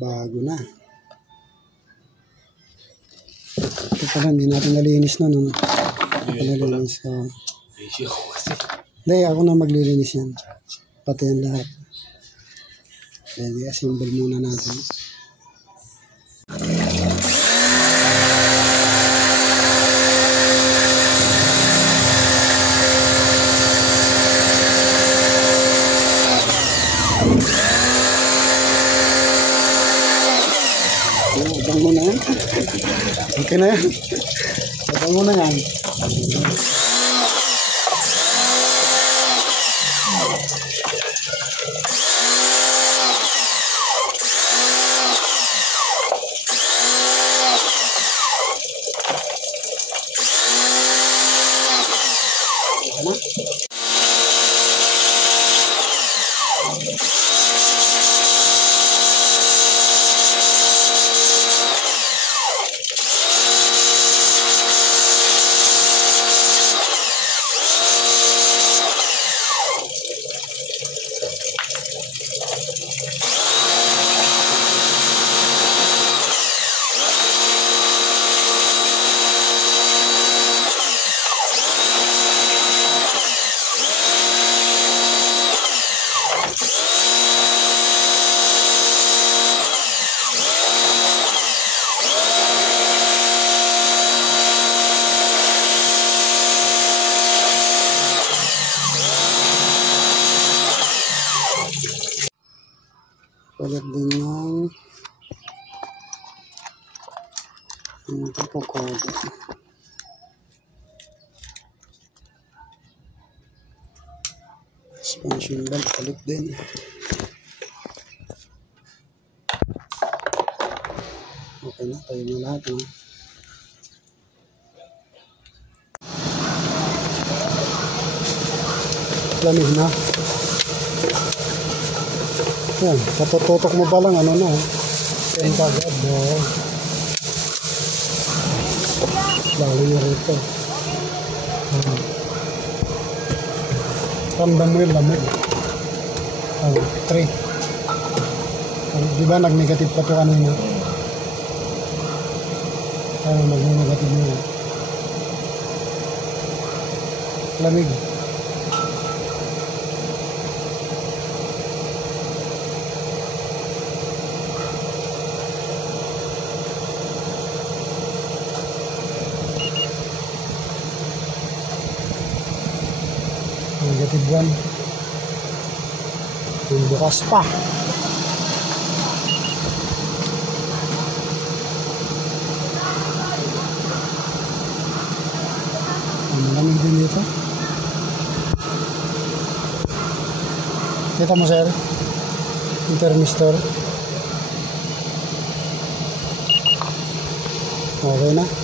Bago na. Ito pala, hindi natin nalinis na. No? Nalinis. Hindi, ako na maglilinis yan. Pati yan lahat. Pwede, assemble muna natin. Abang mo na yan. Okay na yan. Abang mo na yan. Palit din yung ito po code. Suspension belt palit din. Okay na, tayo na lahat. Lamig na. Yan, katututok mo pa lang, ano na, yan kagad, lalo nyo rito. Ramdam mo yung lamig. 3. Diba nag-negative pa ito kanina? Mag-negative mo yun. Lamig. Negative 1. Yung bukas pa. Malamig din dito. Kita mo sir? Yung thermistor. Okay na.